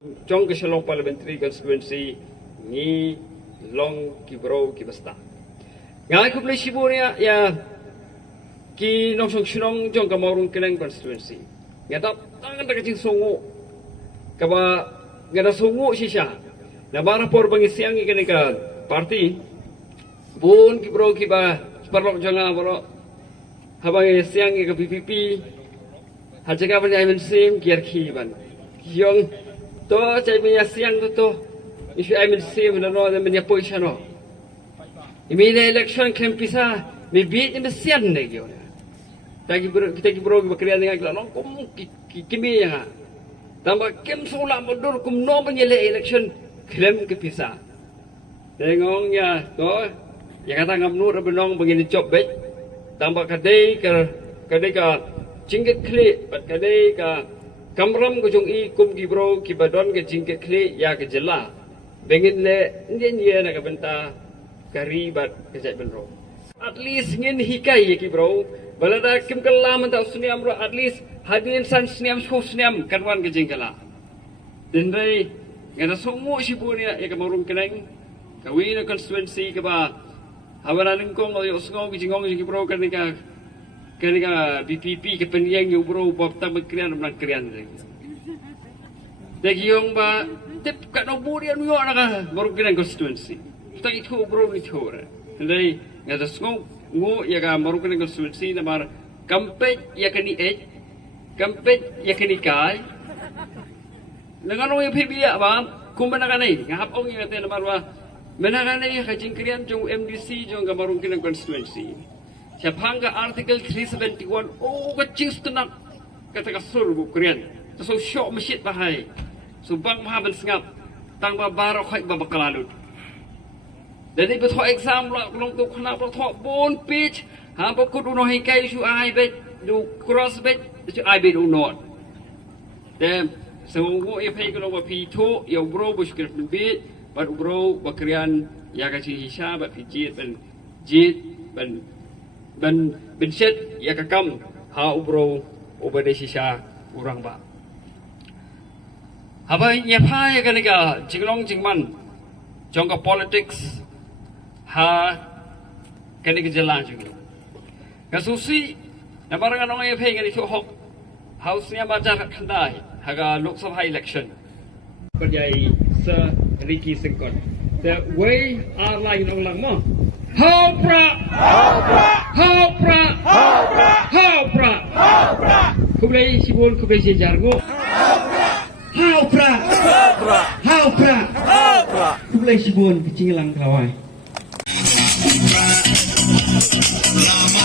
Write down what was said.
Trong Keselong Parliamentary Constituency ni long kibro kibasta. Ngai kuplay Siburia ya ki nong song sinong jong Mawryngkneng constituency. Ngatap tangan tak kecing songo. Kaba ngada songo sisya. Na bara por bangisiang ikani ka party. Bun kibro kiba parlok jonga bro. Habang siang ka PPP. Hajaga ban ay sim kiar kiban. Yung to cai punya siang tu isu ay sim na no na punya position no. Imina election kempisa mi beat ni sian ne gyo. Kita kibro bakrian dengan kelong kum kimi ya. Tambah kem sola modur kum no menyele election klem kepisa. Tengong ya to ya kata ngamnu benong begini job baik. Tambah kadai ka jingket kli bat kadai ka kamram ko jong i kum kibro kibadon ke jingket kli ya ke jela. Bengin le ndien ye na ka benta karibat kejat benro. At least ngin hikai ki bro. Balada kim kalam ta suniam ro at least hadin san suniam sho suniam kanwan ke jingkala. Dendai ngada somo sibunia ya ka Mawryngkneng ka wina constituency ka ba hawana ningkong o usngong ki jingong ki bro kanika BPP ke Pyniaid yo bro bab ta magkrian nang krian. Dagiyong ba tip ka no burian yo na ka Mawryngkneng constituency. Kita itu bro itu. Dendai ngada sngong ngo ya ka Mawryngkneng constituency na mar kampet ya kani kampet ya kani kai nangano yung PBA ba kung manakanay ngahap ong yung atin na marwa manakanay ka jingkrian yung MDC yung ka Mawryngkneng constituency siya pang ka article 371 ka chings to na katakasur bu krian so syok masyit bahay so bang mahaban singap tang babaro kay babakalalud. Jadi betul exam lah kalau tu kena betul bon pitch, hampa kudu no hikai isu ai bet du cross bet isu ai bet unot. Dan semua efek kalau bapitu ya bro buskir bet, bat bro bakrian ya kasih hisab bat pijit ben set ya kakam ha bro ubade sisa urang ba. Apa ya pa ya kanika jinglong jingman jongka politics ha kani ke jalan juga. Kasusi na barang anong ay pay kani hok house niya baca kandai haga Lok Sabha election. Perjai sa Ricky Sengkon. The way our line ong lang mo. Hopra. Kublay sibol kublay si jargo. Hopra. Kublay sibol kecing lang kelawai. Lama